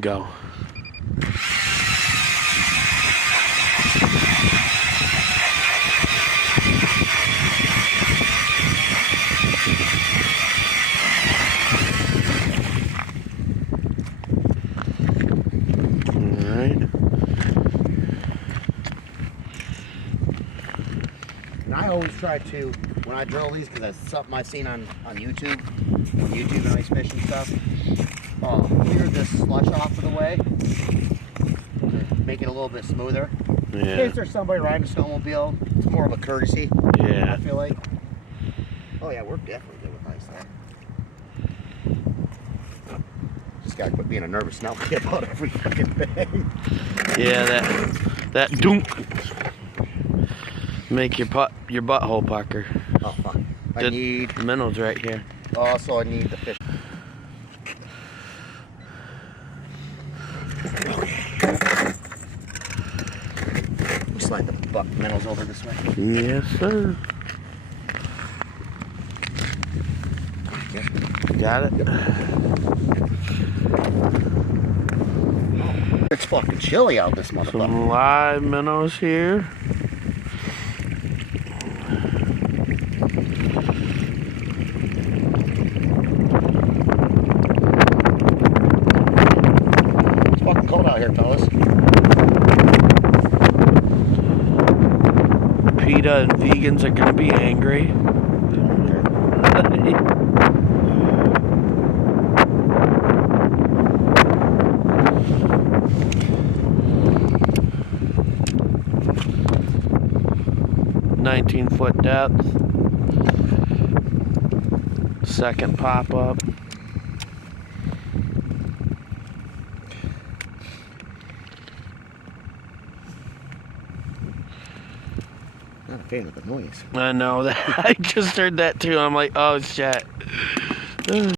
Go. And I always try to, when I drill these, because that's something I've seen on YouTube, and ice fishing stuff, clear this slush off of the way, to make it a little bit smoother. Yeah. In case there's somebody riding a snowmobile, it's more of a courtesy, Yeah. I feel like. Oh yeah, we're definitely good with ice though. Just gotta quit being a nervous snowmobile kid about every fucking thing. Yeah, that dunk. Make your butthole pucker. Oh fuck. I need the minnow's right here. Also I need the fish. We slide the buck minnows over this way. Yes, sir. Got it. It's fucking chilly out this motherfucker. Some live minnows here. It's fucking cold out here, fellas. PETA and vegans are gonna be angry. 19-foot depth. Second pop up. Not a fan of the noise. I know that. I just heard that too. I'm like, oh shit.